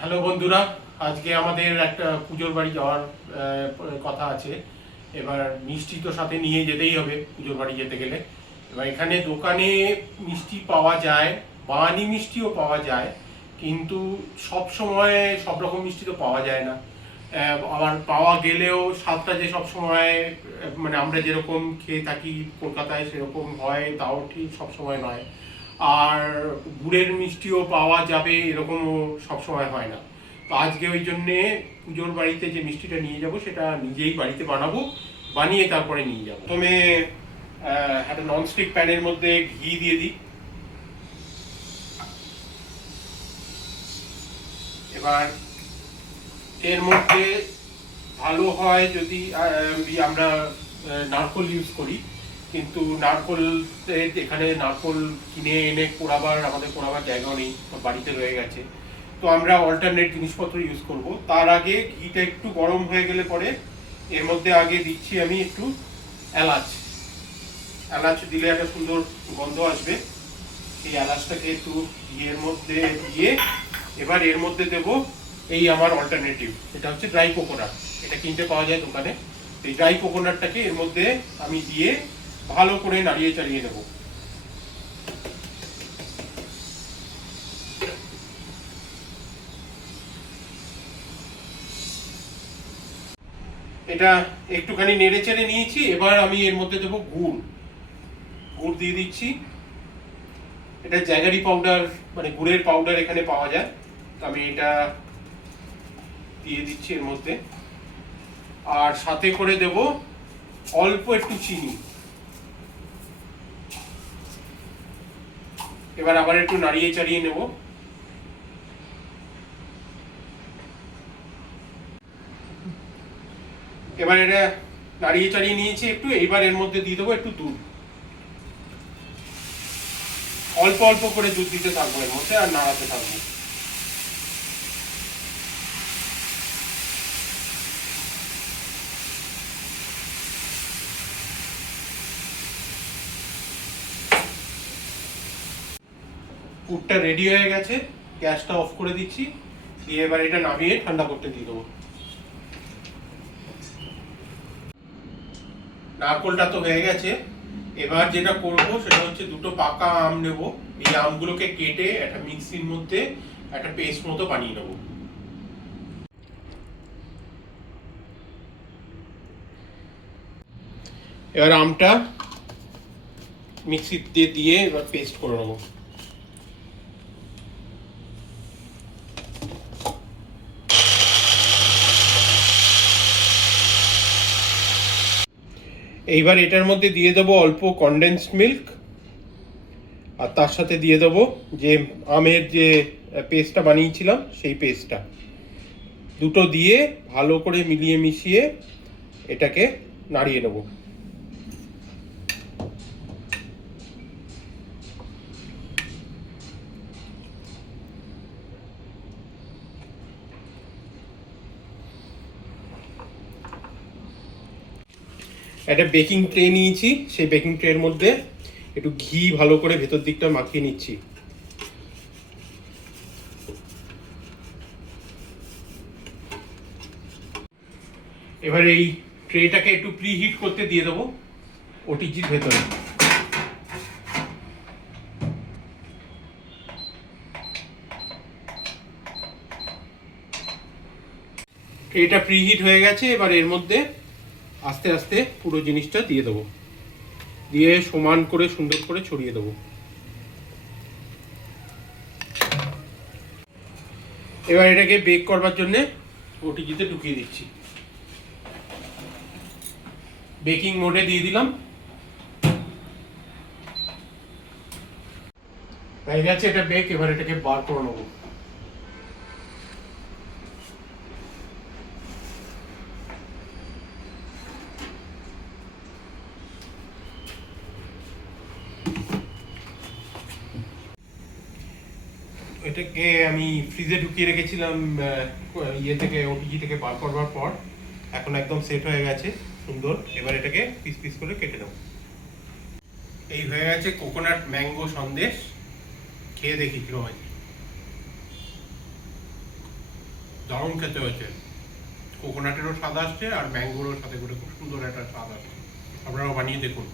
Hello বন্ধুরা, আজকে আমাদের একটা পুজোর বাড়ি যাওয়ার কথা আছে। এবার মিষ্টি তো সাথে নিয়ে যেতেই হবে পুজোর বাড়ি যেতে গেলে। এবার এখানে দোকানে মিষ্টি পাওয়া যায়, বানি মিষ্টিও পাওয়া যায়, কিন্তু সব সময় সব রকম মিষ্টি তো পাওয়া যায় না। আবার পাওয়া গেলেও স্বাদটা যে সব সময় মানে আমরা যেরকম খেয়ে থাকি কলকাতায় সেরকম হয় তাও ঠিক সব সময় নয়। আর গুড়ের মিষ্টিও পাওয়া যাবে এরকমও সবসময় হয় না। তো আজকে ওই জন্যে পুজোর বাড়িতে যে মিষ্টিটা নিয়ে যাব সেটা নিজেই বাড়িতে বানাবো, বানিয়ে তারপরে নিয়ে যাবো। প্রথমে একটা ননস্টিক প্যানের মধ্যে ঘি দিয়ে দিই। এবার এর মধ্যে ভালো হয় যদি আমরা নারকোল ইউজ করি, কিন্তু নারকোল এখানে নারকোল কিনে এনে আমাদের পোড়াবার জায়গাও নেই, বাড়িতে রয়ে গেছে। তো আমরা অল্টারনেট জিনিসপত্র ইউজ করব। তার আগে ঘিটা একটু গরম হয়ে গেলে পরে এর মধ্যে আগে দিচ্ছি আমি একটু এলাচ। এলাচ দিলে একটা সুন্দর গন্ধ আসবে। এই এলাচটাকে একটু ঘিয়ের মধ্যে দিয়ে এবার এর মধ্যে দেব এই আমার অল্টারনেটিভ, এটা হচ্ছে ড্রাই কোকোনাট। এটা কিনতে পাওয়া যায় দোকানে। এই ড্রাই কোকোনাটটাকে এর মধ্যে আমি দিয়ে ভালো করে নাড়িয়ে চাড়িয়ে নেব। এটা একটুখানি নেড়ে চেড়ে নিয়েছি। এবার আমি এর মধ্যে দেবো গুড়। গুড় দিয়ে দিচ্ছি। এটা জ্যাগারি পাউডার, মানে গুড়ের পাউডার এখানে পাওয়া যায়। তো আমি এটা দিয়ে দিচ্ছি এর মধ্যে। আর সাথে করে দেব অল্প একটু চিনি। এবার আবার একটু নাড়িয়ে চাড়িয়ে নেব। এবার এটা নাড়িয়ে চাড়িয়ে নিয়েছি একটু। এইবার এর মধ্যে দিয়ে দেবো একটু দুধ। অল্প অল্প করে দুধ দিতে থাকবো এর মধ্যে আর নাড়াতে থাকবো। পুরটা রেডি হয়ে গেছে। গ্যাসটা অফ করে দিচ্ছি। দিয়ে এবার এটা নামিয়ে ঠান্ডা করতে দিয়ে দেবো। নারকোলটা তো হয়ে গেছে। এবার যেটা করব সেটা হচ্ছে দুটো পাকা আম নেব। এই আমগুলোকে কেটে একটা মিক্সির মধ্যে একটা পেস্ট মতো বানিয়ে নেব। এবার আমটা মিক্সিতে দিয়ে এবার পেস্ট করে নেব। এইবার এটার মধ্যে দিয়ে দেবো অল্প কনডেন্সড মিল্ক। আর তার সাথে দিয়ে দেবো যে আমের যে পেস্টটা বানিয়েছিলাম সেই পেস্টটা। দুটো দিয়ে ভালো করে মিলিয়ে মিশিয়ে এটাকে নাড়িয়ে নেব। একটা বেকিং ট্রে নিয়েছি। সেই বেকিং ট্রের মধ্যে একটু ঘি ভালো করে ভেতর দিকটা মাখিয়ে নিচ্ছি। এবার এই ট্রেটাকে একটু প্রি হিট করতে দিয়ে দেবো ওটিজির ভেতরে। ট্রেটা প্রি হিট হয়ে গেছে। এবার এর মধ্যে আস্তে আস্তে পুরো জিনিসটা দিয়ে দেবো। দিয়ে সমান করে সুন্দর করে ছড়িয়ে দেবো। এবার এটাকে বেক করবার জন্য ওটিজিতে ঢুকিয়ে দিচ্ছি। বেকিং মোডে দিয়ে দিলাম। হয়ে গেছে এটা বেক। এবার এটাকে বার করে নেবো। এটাকে আমি ফ্রিজে ঢুকিয়ে রেখেছিলাম ইয়ে থেকে, ওটিজি থেকে বার করবার পর। এখন একদম সেট হয়ে গেছে সুন্দর। এবার এটাকে পিস পিস করে কেটে দেবো। এই হয়ে গেছে কোকোনাট ম্যাঙ্গো সন্দেশ। খেয়ে দেখি কিরকম হয়। দারুণ খেতে হয়েছে। কোকোনাটেরও স্বাদ আসছে আর ম্যাঙ্গোরও সাথে করে খুব সুন্দর একটা স্বাদ আসছে। আপনারাও বানিয়ে দেখুন।